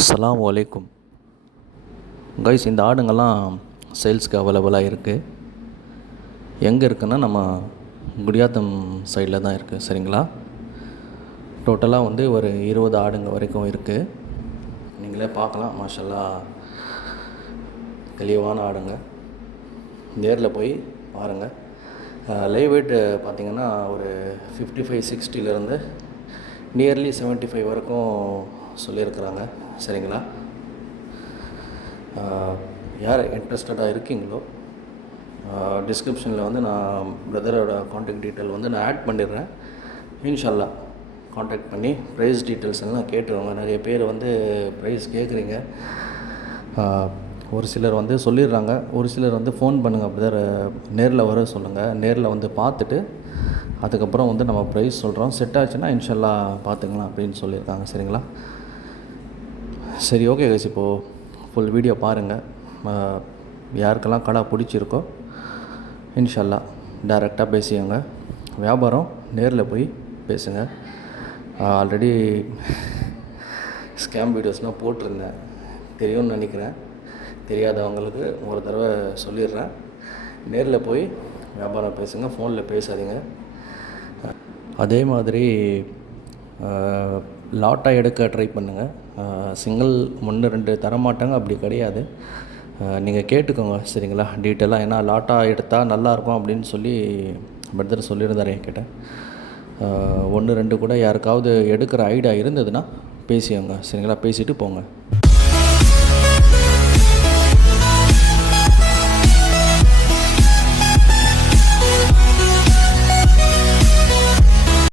அஸ்ஸலாமு அலைக்கும் கைஸ். இந்த ஆடுங்கள்லாம் சேல்ஸ்க்கு அவைலபிளாக இருக்குது. எங்கே இருக்குன்னா நம்ம குடியாத்தம் சைடில் தான் இருக்குது. சரிங்களா? டோட்டலாக வந்து ஒரு 20 ஆடுங்க வரைக்கும் இருக்குது. நீங்களே பார்க்கலாம். மாஷல்லா தெளிவான ஆடுங்க. நேரில் போய் பாருங்கள். லைவ் வெயிட் பார்த்திங்கன்னா ஒரு 55-60லேருந்து நியர்லி 75 வரைக்கும் சொல்லியிருக்கிறாங்க. சரிங்களா? யார் இன்ட்ரெஸ்டடாக இருக்கீங்களோ டிஸ்கிரிப்ஷனில் வந்து நான் பிரதரோட காண்டாக்ட் டீட்டெயில் வந்து நான் ஆட் பண்ணிடுறேன். இன்ஷால்லா காண்டாக்ட் பண்ணி ப்ரைஸ் டீட்டெயில்ஸ் எல்லாம் கேட்டுருவாங்க. நிறைய பேர் வந்து ப்ரைஸ் கேட்குறீங்க. ஒரு சிலர் வந்து சொல்லிடுறாங்க, ஒரு சிலர் வந்து ஃபோன் பண்ணுங்கள் பிரதர், நேரில் வர சொல்லுங்கள், நேரில் வந்து பார்த்துட்டு அதுக்கப்புறம் வந்து நம்ம ப்ரைஸ் சொல்கிறோம், செட் ஆச்சுன்னா இன்ஷால்லா பார்த்துக்கலாம் அப்படின்னு சொல்லியிருக்காங்க. சரிங்களா? சரி, ஓகே கைஸ். இப்போது ஃபுல் வீடியோ பாருங்கள். யாருக்கெல்லாம் கடை பிடிச்சிருக்கோ இன்ஷால்லா டைரெக்டாக பேசியோங்க. வியாபாரம் நேரில் போய் பேசுங்க. ஆல்ரெடி ஸ்கேம் வீடியோஸ்லாம் போட்டிருந்தேன், தெரியும்னு நினைக்கிறேன். தெரியாதவங்களுக்கு ஒரு தடவை சொல்லிடுறேன். நேரில் போய் வியாபாரம் பேசுங்க, ஃபோனில் பேசாதீங்க. அதே மாதிரி லாட்டாக எடுக்க ட்ரை பண்ணுங்கள். சிங்கிள் 1-2 தரமாட்டாங்க, அப்படி கிடையாது. நீங்கள் கேட்டுக்கோங்க. சரிங்களா? டீட்டெயிலாக. ஏன்னா லாட்டாக எடுத்தால் நல்லாயிருக்கும் அப்படின்னு சொல்லி பிரதர் சொல்லியிருந்தார் என்கிட்ட. 1-2 கூட யாருக்காவது எடுக்கிற ஐடியா இருந்ததுன்னா பேசியோங்க. சரிங்களா? பேசிட்டு போங்க.